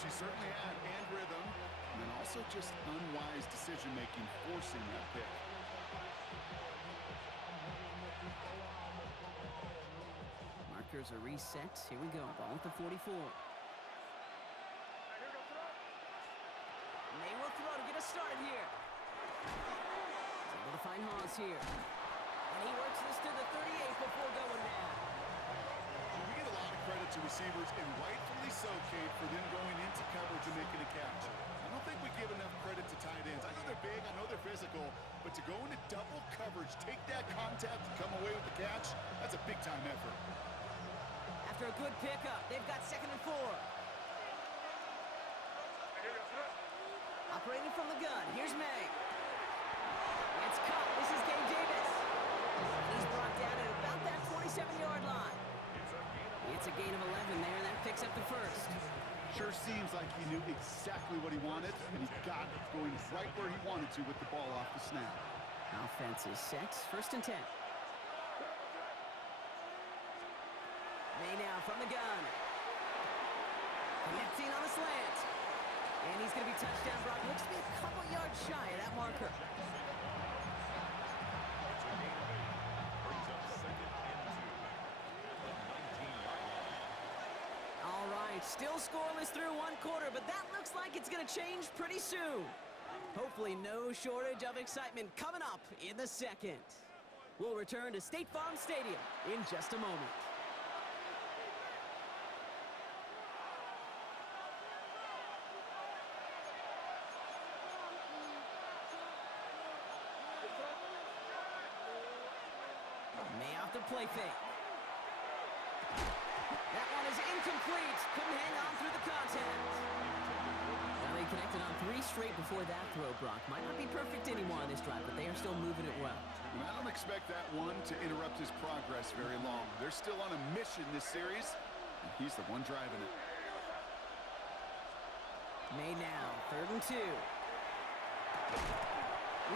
She certainly had, and rhythm, and then also just unwise decision-making, forcing that pick. Markers are reset. Here we go. Ball at the 44. And they will throw to get us started here. He's able to find Haas here. And he works this to the 38 before going down. We get a lot of credit to receivers, and rightfully so, Kate, for them going into coverage and making a catch. I don't think we give enough credit to tight ends. I know they're big, I know they're physical, but to go into double coverage, take that contact, and come away with the catch, that's a big-time effort. After a good pickup, they've got 2nd and 4. Operating from the gun, here's May. It's caught. This is Gabe Davis. He's brought down at about that 27-yard line. It's a gain of 11 there, and that picks up the first. Sure seems like he knew exactly what he wanted, and he got it going right where he wanted to with the ball off the snap. Offense is set. 1st and 10. May now from the gun. Connecting on the slant. And he's going to be touchdown. Brock looks to be a couple yards shy of that marker. All right, still scoreless through 1 quarter, but that looks like it's going to change pretty soon. Hopefully no shortage of excitement coming up in the 2nd. We'll return to State Farm Stadium in just a moment. May off the play fake. That one is incomplete. Couldn't hang on through the contact. Well, they connected on 3 straight before that throw, Brock. Might not be perfect anymore on this drive, but they are still moving it well. And I don't expect that one to interrupt his progress very long. They're still on a mission this series, and he's the one driving it. May now, 3rd and 2. We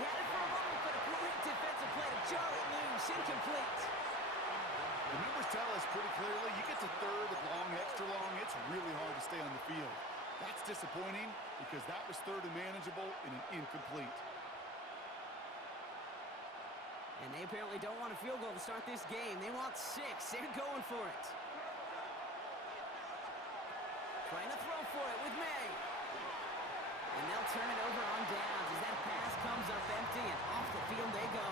had it for a moment, but a great defensive play to jar it loose. Incomplete. The numbers tell us pretty clearly, you get to 3rd and long, extra long, it's really hard to stay on the field. That's disappointing because that was 3rd and manageable and an incomplete. And they apparently don't want a field goal to start this game. They want 6. They're going for it. Trying to throw for it with May. And they'll turn it over on downs as that pass comes up empty and off the field they go.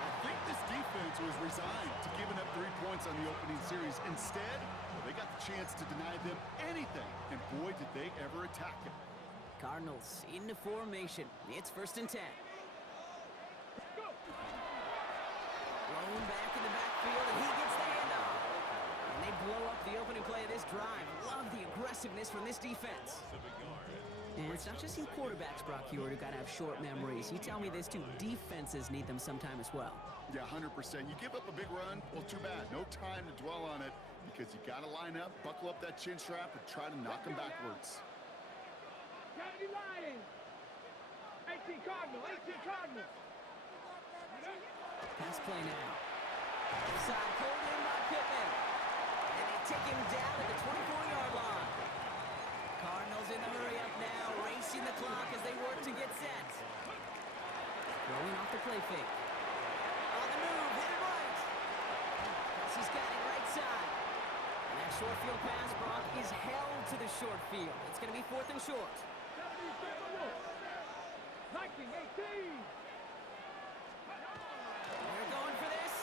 I think this defense was resigned to giving up 3 points on the opening series. Instead, well, they got the chance to deny them anything, and boy, did they ever attack it. Cardinals into formation. It's 1st and 10. Blown back in the backfield, and he gets the handoff. And they blow up the opening play of this drive. Love the aggressiveness from this defense. And it's not just in quarterbacks, Brock Heward, who got to have short memories. You tell me this too, defenses need them sometime as well. Yeah, 100%. You give up a big run, well, too bad. No time to dwell on it because you got to line up, buckle up that chin strap, and try to knock them backwards. 70 Lions. 18 Cardinal, 18 Cardinal. Pass play now. Offside pulled in by Pittman. And they take him down at the 24-yard line. Cardinals in the hurry up now, racing the clock as they work to get set. Throwing off the play fake. On the move, hit it right. He's got it right side. And that short field pass, Brock, is held to the short field. It's going to be 4th and short. 19, 18. They're going for this.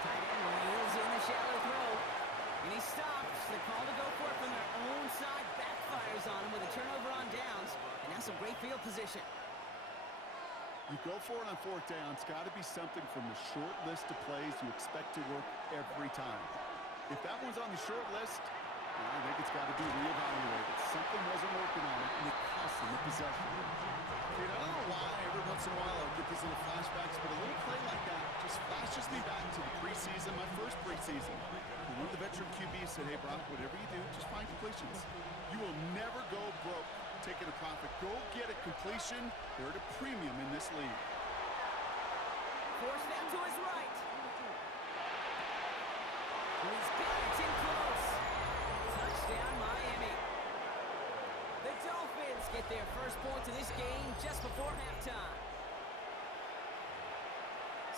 Tight end reels in the shallow throw. And he stops. The call to go for it from their own side backfires on him with a turnover on downs. And now some great field position. You go for it on 4th down. It's got to be something from the short list of plays you expect to work every time. If that one's on the short list, I think it's got to be reevaluated. Something wasn't working on it, and it cost them the possession. Dude, I don't know why every once in a while I get these little flashbacks, but a little play like that just flashes me back to the preseason, my first preseason. And one of the veteran QBs said, hey, Brock, whatever you do, just find completions. You will never go broke taking a profit. Go get a completion. They're at a premium in this league. Forced down to his right. He's got it in close. Touchdown, Miami. their first points of this game just before halftime.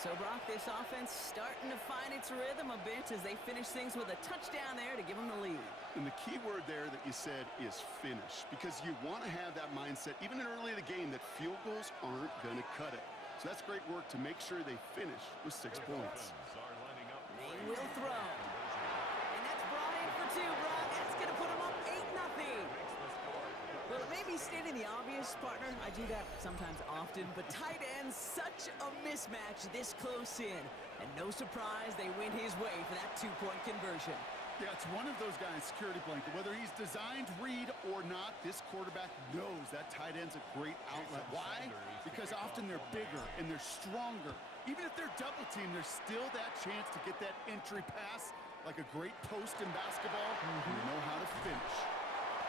So, Brock, this offense starting to find its rhythm a bit as they finish things with a touchdown there to give them the lead. And the key word there that you said is finish, because you want to have that mindset, even early in the game, that field goals aren't going to cut it. So that's great work to make sure they finish with 6 points. They will throw. And that's brought in for 2, Brock. That's going to put them up 8-0. Well, it may be stating the obvious, partner. I do that sometimes often, but tight ends, such a mismatch this close in. And no surprise, they win his way for that 2-point conversion. Yeah, it's one of those guys, security blanket. Whether he's designed read or not, this quarterback knows that tight end's a great outlet. Why? Because often they're bigger and they're stronger. Even if they're double teamed, there's still that chance to get that entry pass like a great post in basketball. You know how to finish.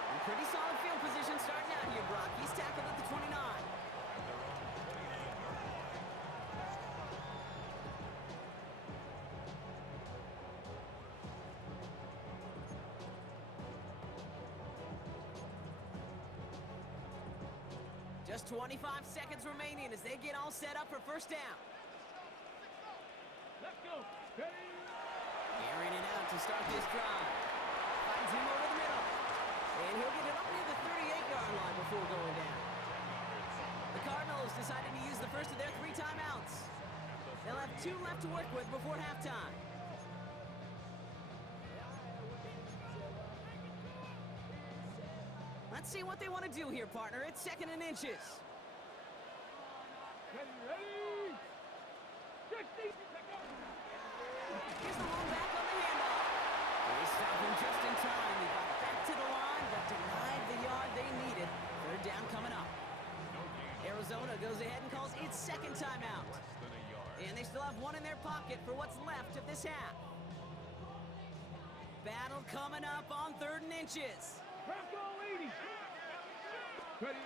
And pretty solid field position starting out here, Brock. He's tackled at the 29. Just 25 seconds remaining as they get all set up for first down. Let's go. Ready? Airing it out to start this drive. Finds him over the middle. And he'll get it up near the 38-yard line before going down. The Cardinals decided to use the first of their 3 timeouts. They'll have 2 left to work with before halftime. Let's see what they want to do here, partner. It's 2nd and inches. Ready? 60. Here's the long back on the handoff. They stop him just in time. He got back to the line, but denied the yard they needed. 3rd down coming up. Arizona goes ahead and calls its 2nd timeout. And they still have 1 in their pocket for what's left of this half. Battle coming up on 3rd and inches. Bronco 80. Ready?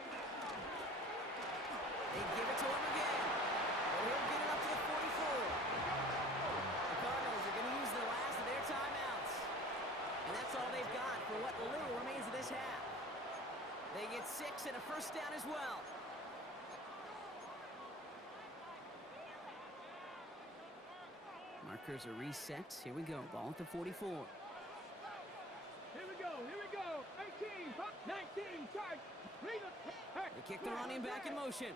They give it to him again. And he'll get it up to the 44. The Cardinals are going to use the last of their timeouts. And that's all they've got for what little remains of this half. They get 6 and a first down as well. Markers are reset. Here we go. Ball at the 44. Here we go. 18, 19, charge. They kick the running back in motion.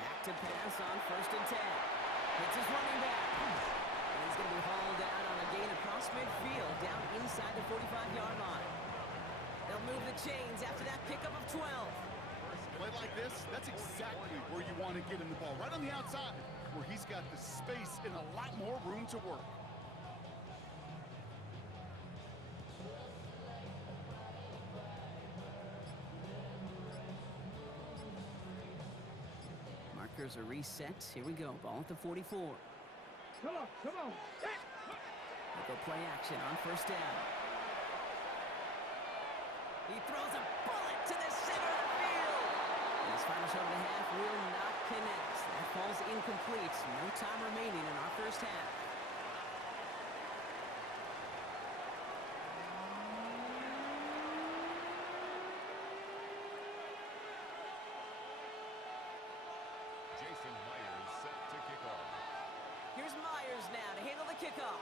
Back to pass on 1st and 10. Hits his running back. And he's going to be hauled out on a gain across midfield, down inside the 45-yard line. They'll move the chains after that pickup of 12. Play like this, that's exactly where you want to get him the ball. Right on the outside, where he's got the space and a lot more room to work. Markers are reset. Here we go. Ball at the 44. Come on. They go play action on 1st down. He throws a bullet to the center of the field. And his final shot of the half will not connect. That falls incomplete. No time remaining in our first half. Here's Myers now to handle the kickoff.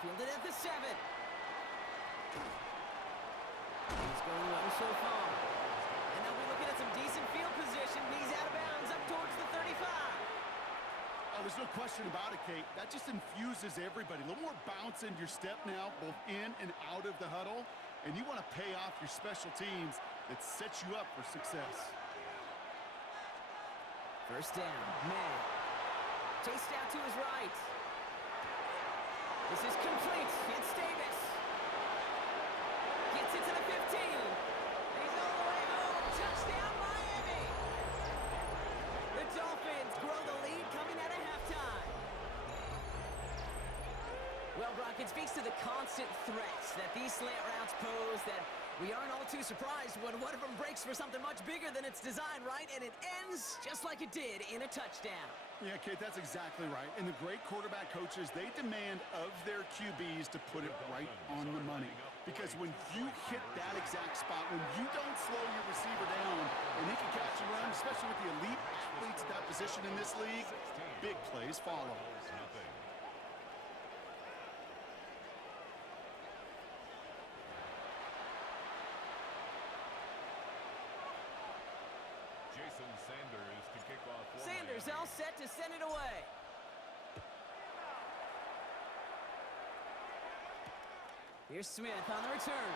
Fielded at the 7. He's going well so far. And they'll be looking at some decent field position. He's out of bounds up towards the 35. Oh, there's no question about it, Kate. That just infuses everybody. A little more bounce in your step now, both in and out of the huddle. And you want to pay off your special teams that sets you up for success. 1st down, man. Chased out to his right. This is complete. It's Davis. Gets it to the 15. And he's all the way home. Touchdown, Miami. The Dolphins grow the lead coming out of halftime. Well, Brock, it speaks to the constant threats that these slant routes pose that we aren't all too surprised when one of them breaks for something much bigger than its design, right? And it ends just like it did in a touchdown. Yeah, Kate, that's exactly right. And the great quarterback coaches, they demand of their QBs to put it right on the money. Because when you hit that exact spot, when you don't slow your receiver down and he can catch and run, especially with the elite athletes at that position in this league, big plays follow. Sanders all set to send it away. Here's Smith on the return.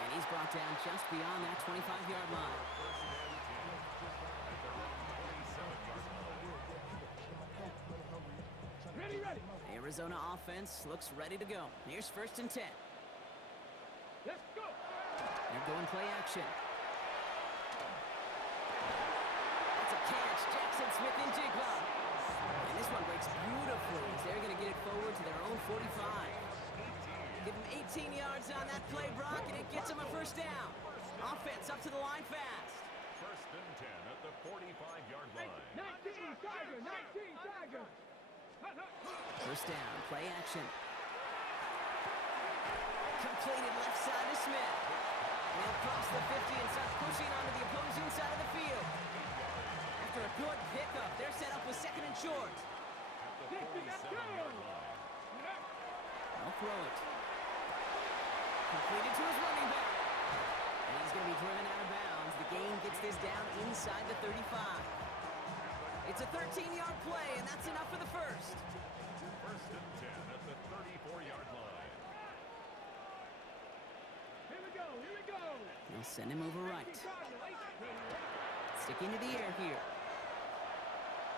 And he's brought down just beyond that 25-yard line. Ready. Arizona offense looks ready to go. Here's 1st and 10. Let's go. They're going play action. That's a catch. Jackson Smith and Jigba. And this one breaks beautifully as they're going to get it forward to their own 45. Give them 18 yards on that play, Brock, and it gets them a 1st down. Offense up to the line fast. 1st and 10 at the 45-yard line. 19 Tiger. 19 Tiger. 1st down, play action. Completed left side to Smith. And he'll cross the 50 and start pushing onto the opposing side of the field. After a good pickup, they're set up with 2nd and short. At the 47-yard line. They'll throw it. Completed to his running back. And he's going to be driven out of bounds. The gain gets this down inside the 35. It's a 13-yard play, and that's enough for the 1st. 1st and 10 at the 34-yard line. Here we go. They'll send him over right. Sticking to the air here.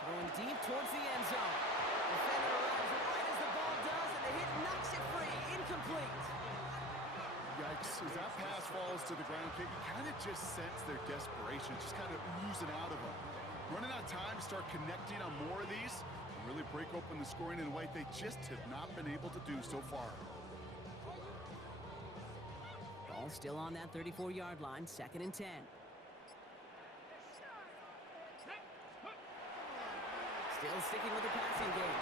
Throwing deep towards the end zone. Defender arrives right as the ball does, and the hit knocks it free. Incomplete. Yikes, as that pass falls to the ground, Kate, you kind of just sense their desperation, just kind of oozing out of them. Running out of time to start connecting on more of these and really break open the scoring in a way they just have not been able to do so far. Ball still on that 34-yard line, 2nd and 10. Still sticking with the passing game.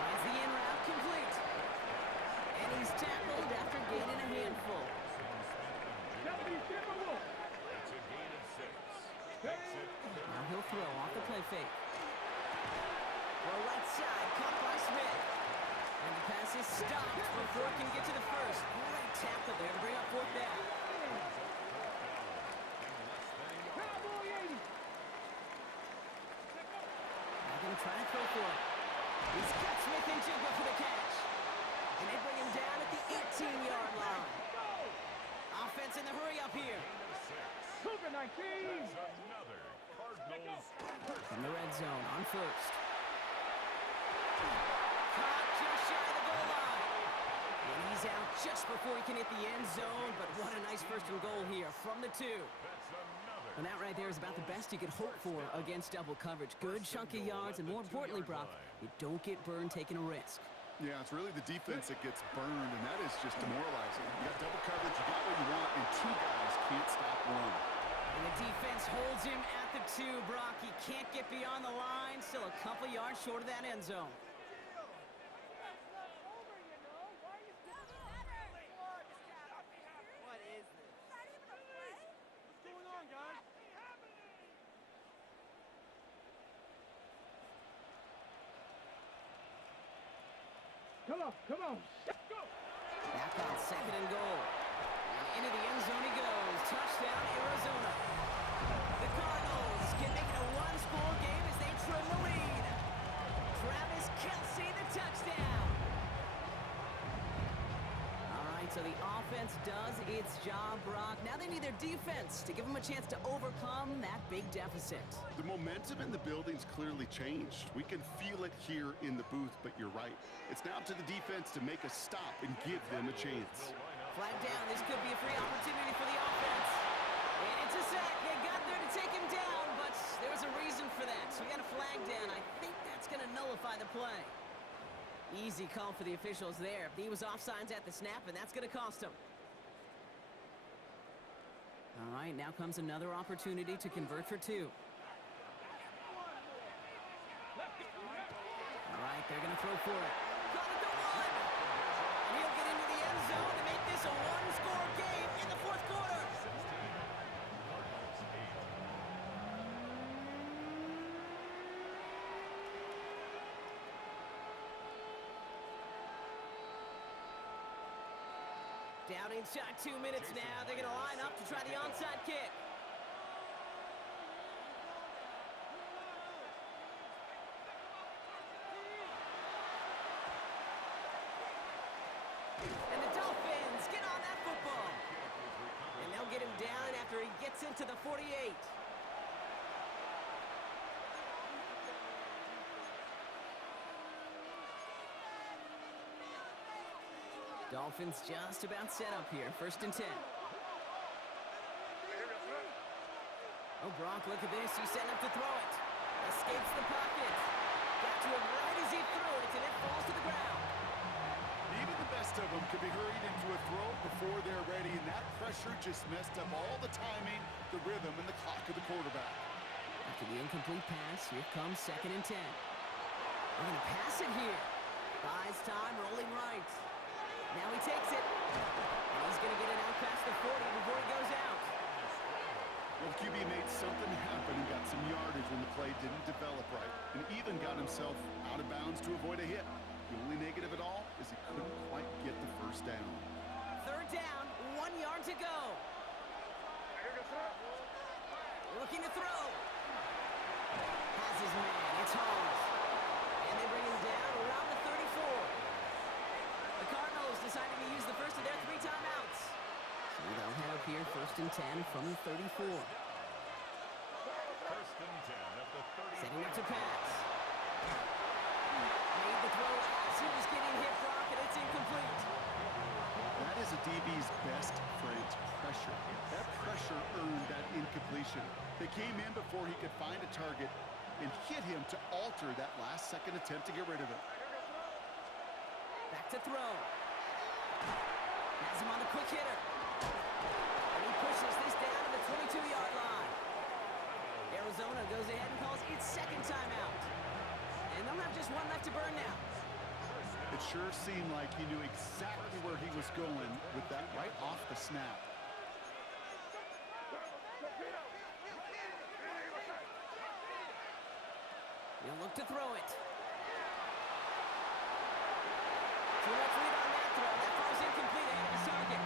Finds the in route complete. And he's tackled after gaining a handful. It's a gain of 6. Now he'll throw off the play fake. Well, right side, caught by Smith. And the pass is stopped before it can get to the 1st. Great tackle there to bring up 4th down. Cowboy 80. Now going to try to throw for it. He's got Smith and Jigba for the catch. And they bring him down at the 18-yard line. Offense in the hurry up here. Cougar 19. Another Cardinals. From the red zone on 1st. Caught just shy of the goal line. And he's out just before he can hit the end zone. But what a nice 1st and goal here from the 2. And that right there is about the best you could hope for against double coverage. Good chunky yards, and more importantly, Brock, you don't get burned taking a risk. Yeah, it's really the defense that gets burned, and that is just demoralizing. You got double coverage, you got what you want, and 2 guys can't stop one. And the defense holds him at the 2, Brock. He can't get beyond the line. Still a couple yards short of that end zone. Come on. Go. Back on 2nd and goal. And into the end zone he goes. Touchdown, Arizona. The Cardinals can make it a one-score game as they trim the lead. Travis Kelce, the touchdown. All right, so the offense does its job, Brock. Now they need their defense to give them a chance to overcome that big deficit. The momentum in the building's clearly changed. We can feel it here in the booth, but you're right. It's now to the defense to make a stop and give them a chance. Flag down. This could be a free opportunity for the offense. And it's a sack. They got there to take him down, but there was a reason for that. So we got a flag down. I think that's going to nullify the play. Easy call for the officials there. He was offsides at the snap, and that's going to cost him. All right, now comes another opportunity to convert for 2. They're going to throw for it. Got it to one. And he'll get into the end zone to make this a one-score game in the fourth quarter. Down inside 2 minutes now. They're going to line up to try the onside kick. And the Dolphins get on that football. And they'll get him down after he gets into the 48. Dolphins just about set up here. 1st and 10. Oh, Brock, look at this. He's setting up to throw it. Escapes the pocket. Got to him right as he threw it, and it falls to the ground. Even the best of them could be hurried into a throw before they're ready, and that pressure just messed up all the timing, the rhythm, and the clock of the quarterback. After the incomplete pass, here comes 2nd and 10. They're going to pass it here. Buys time, rolling right. Now he takes it. And he's going to get it out past the 40 before he goes out. Well, QB made something happen and got some yardage when the play didn't develop right, and even got himself out of bounds to avoid a hit. The only negative at all is he couldn't quite get the first down. 3rd down, 1 yard to go. Looking to throw. Has his man. It's Holmes. And they bring him down around the 34. The Cardinals deciding to use the first of their 3 timeouts. So they'll head up here 1st and 10 from the 34. 1st and 10 at the 30. Setting up to pass. Made the throw as he was getting hit, Brock, and it's incomplete. That is a DB's best friend, pressure. That pressure earned that incompletion. They came in before he could find a target and hit him to alter that last-second attempt to get rid of it. Back to throw. Has him on the quick hitter. And he pushes this down to the 22-yard line. Arizona goes ahead and calls its 2nd timeout. And they'll have just 1 left to burn now. It sure seemed like he knew exactly where he was going with that right off the snap. He'll look to throw it. Too much lead on that throw. That throw's incomplete ahead of his target.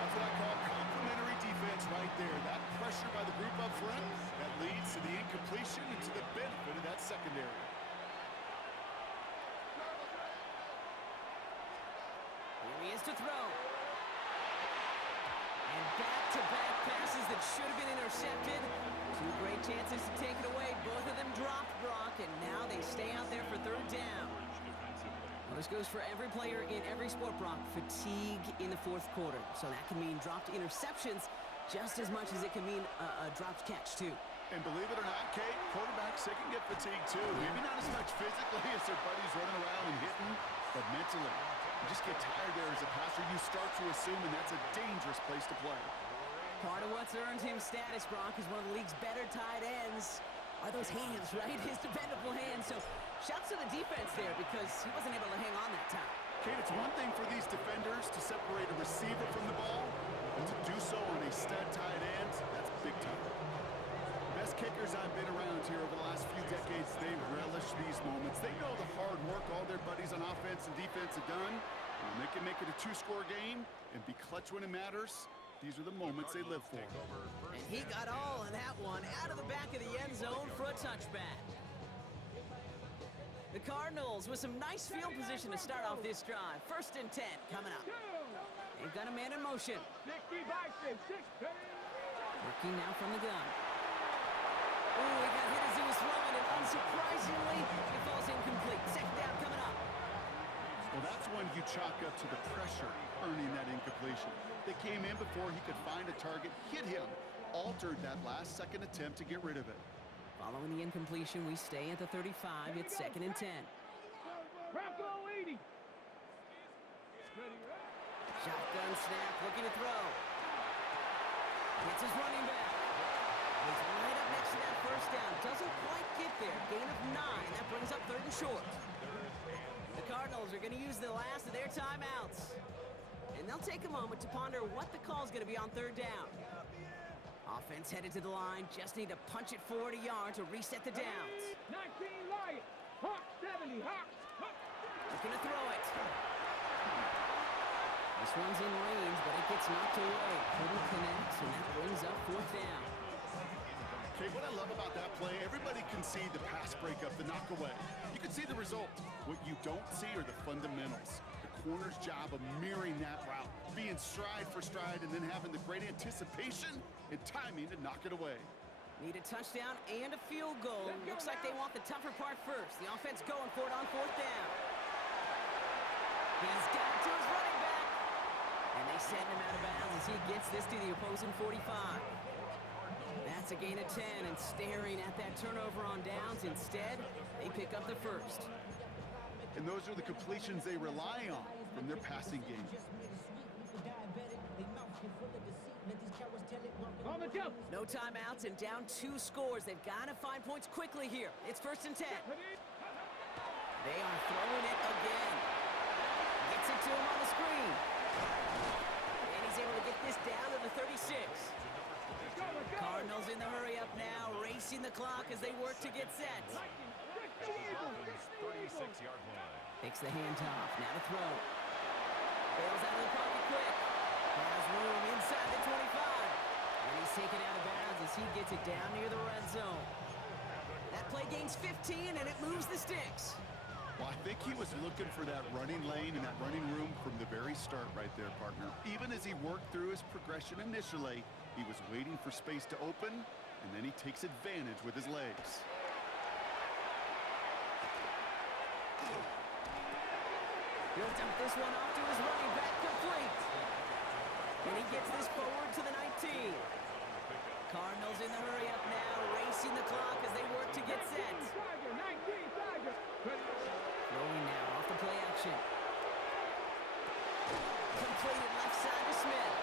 That's what I call complimentary defense right there. That pressure by the group up front, that leads to the incompletion and to the benefit of that secondary. Here he is to throw. And back-to-back passes that should have been intercepted. 2 great chances to take it away. Both of them dropped, Brock, and now they stay out there for 3rd down. Well, this goes for every player in every sport, Brock. Fatigue in the 4th quarter. So that can mean dropped interceptions just as much as it can mean a dropped catch, too. And believe it or not, Kate, quarterbacks, they can get fatigued, too. Maybe not as much physically as their buddies running around and hitting, but mentally. You just get tired there as a passer. You start to assume, and that's a dangerous place to play. Part of what's earned him status, Brock, is one of the league's better tight ends. Are those hands, right? His dependable hands. So shouts to the defense there because he wasn't able to hang on that time. Kate, it's one thing for these defenders to separate a receiver from the ball, but to do so on a stud tight end, that's big time. Best kickers I've been around here over the last few decades, they relish these moments. They know the hard work all their buddies on offense and defense have done. And when they can make it a 2-score game and be clutch when it matters, these are the moments they live for. And he got all of that one out of the back of the end zone for a touchback. The Cardinals with some nice field position to start off this drive. 1st and 10 coming up. They've got a man in motion. 60 by 6. Working now from the gun. Oh, he got hit as he was throwing, and unsurprisingly, it falls incomplete. 2nd down coming up. Well, that's when you chalk up to the pressure earning that incompletion. They came in before he could find a target, hit him, altered that last-second attempt to get rid of it. Following the incompletion, we stay at the 35. It's 2nd and 10. Bronco 80. Shotgun snap, looking to throw. It's his running back. He's right up next to that 1st down. Doesn't quite get there. Gain of 9. That brings up 3rd and short. Cardinals are going to use the last of their timeouts. And they'll take a moment to ponder what the call is going to be on third down. Offense headed to the line. Just need to punch it forward a yard to reset the downs. 19 Lions. Hawk 70. Hawks. Looking to throw it. This one's in range, but it gets knocked away. Couldn't connect, and that brings up fourth down. Okay, what I love about that play, everybody can see the pass breakup, the knockaway. You can see the result. What you don't see are the fundamentals. The corner's job of mirroring that route, being stride for stride, and then having the great anticipation and timing to knock it away. Need a touchdown and a field goal. Looks like they want the tougher part first. The offense going for it on fourth down. He's got it to his running back. And they send him out of bounds as he gets this to the opposing 45. That's a gain of 10, and staring at that turnover on downs. Instead, they pick up the first. And those are the completions they rely on from their passing game. On the jump. No timeouts and down 2 scores. They've got to find points quickly here. It's 1st and 10. They are throwing it again. Gets it to him on the screen. And he's able to get this down to the 36. Cardinals in the hurry up now, racing the clock as they work to get set. 36-yard line. Takes the handoff, now to throw. Bails out of the pocket quick. Has room inside the 25. And he's taken out of bounds as he gets it down near the red zone. That play gains 15, and it moves the sticks. Well, I think he was looking for that running lane and that running room from the very start right there, partner. Even as he worked through his progression initially, he was waiting for space to open, and then he takes advantage with his legs. He'll dump this one off to his running back, complete. And he gets this forward to the 19. Cardinals in the hurry up now, racing the clock as they work to get set. Throwing now off the play action. Completed left side to Smith.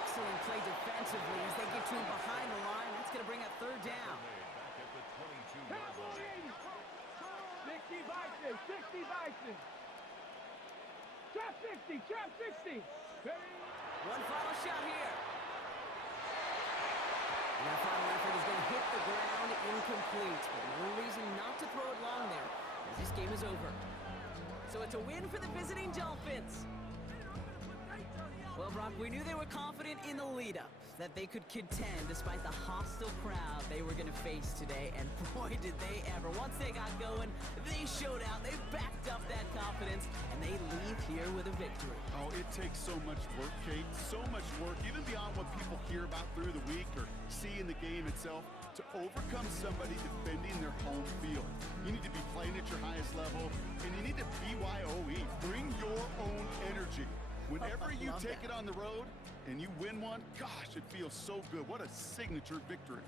Excellent play defensively as they get to him behind the line. That's going to bring up third down. Back at the 22-yard line. 60 Vikings. 60 Vikings. Trap 60. Trap 60. One final shot here. And that final effort is going to hit the ground incomplete. But no reason not to throw it long there, as this game is over. So it's a win for the visiting Dolphins. Well, Brock, we knew they were confident in the lead-up, that they could contend despite the hostile crowd they were going to face today. And boy, did they ever. Once they got going, they showed out. They backed up that confidence, and they leave here with a victory. Oh, it takes so much work, Kate. So much work, even beyond what people hear about through the week or see in the game itself, to overcome somebody defending their home field. You need to be playing at your highest level, and you need to BYOE. Bring your own energy. Whenever you take it on the road and you win one, gosh, it feels so good. What a signature victory.